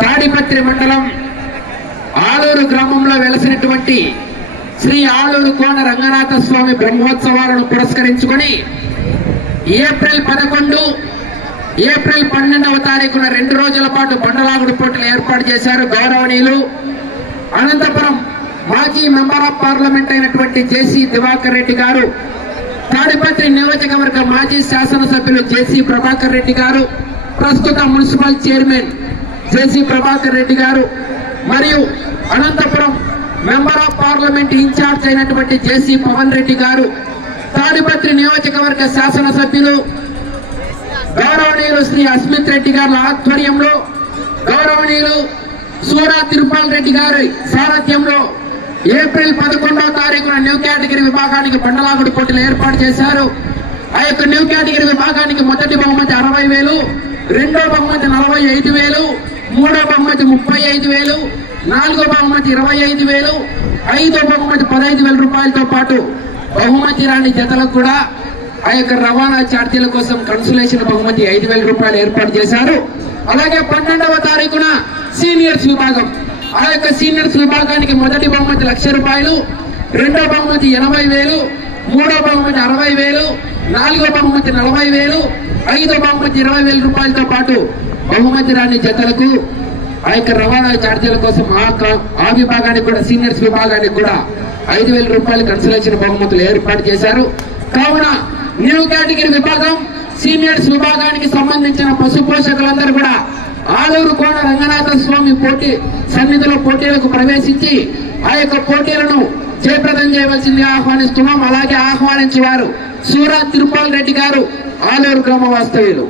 తాడిపత్రి మండలం ఆలూరు గ్రామంలో వెలసినటువంటి శ్రీ ఆలూరు కోన రంగనాథ స్వామి బ్రహ్మోత్సవాలను పురస్కరించుకొని ఏప్రిల్ 11, ఏప్రిల్ 12వ తారీఖున 2 రోజుల పాటు బండలాగుడు పోటీలు ఏర్పాటు చేశారు. గౌరవనీయులు అనంతపురం మాజీ మెంబర్ ఆఫ్ పార్లమెంట్ అయినటువంటి జేసీ దివాకర్ రెడ్డి గారు, తాడిపత్రి నియోజకవర్గ మాజీ శాసనసభ్యులు జేసీ ప్రభాకర్ రెడ్డి గారు, ప్రస్తుత municipal chairman JC Prabhakar Reddy గారు మరియు Anantapuram member of parliament incharge అయినటువంటి జేసీ పవన్ రెడ్డి గారు, తాడిపత్రి నియోజకవర్గ శాసనసభ్యులు గౌరవనీయులు శ్రీ అస్మిత్ రెడ్డి గారి ఆధ్వర్యంలో, గౌరవనీయులు సూరా తిరుపాల్ రెడ్డి గారి సారథ్యంలో ఏప్రిల్ 11వ తారీఖున న్యూ కేటగిరీ విభాగానికి బండలాగుడు పోటీలు ఏర్పాటు చేశారు. ఆ యొక్క న్యూ కేటగిరీ విభాగానికి మొదటి బహుమతి 60,000, రెండో బహుమతి 45,000, మూడో బహుమతి 35,000, నాలుగో బహుమతి 25,000, ఐదో బహుమతి 15,000 రూపాయలతో పాటు బహుమతి రాని జతలకు కూడా ఆ యొక్క రవాణా ఛార్జీల కోసం కన్సలేషన్ బహుమతి 5,000 రూపాయలు ఏర్పాటు చేశారు. అలాగే 12వ తారీఖున సీనియర్స్ విభాగం, ఆ యొక్క సీనియర్స్ విభాగానికి మొదటి బహుమతి 1,00,000 రూపాయలు, రెండో బహుమతి 80,000, మూడో బహుమతి 60,000, నాలుగో బహుమతి 40,000, ఐదో బహుమతి 20,000 రూపాయలతో పాటు బహుమతి రాని జతలకు ఆ యొక్క రవాణా ఛార్జీల కోసం ఆ విభాగానికి కూడా సీనియర్స్ విభాగానికి కూడా 5,000 రూపాయలు కన్సలేషన్ బహుమతులు ఏర్పాటు చేశారు. కావున న్యూ కేటగిరీ విభాగం, సీనియర్స్ విభాగానికి సంబంధించిన పశు పోషకులందరూ కూడా ఆలూరు కోన రంగనాథ స్వామి సన్నిధిలో పోటీలకు ప్రవేశించి ఆ యొక్క పోటీలను జయప్రదం చేయవలసింది ఆహ్వానిస్తున్నాం. అలాగే ఆహ్వానించేవారు సూరా తిరుపాల్ రెడ్డి గారు, ఆలూరు గ్రామ వాస్తవ్యులు.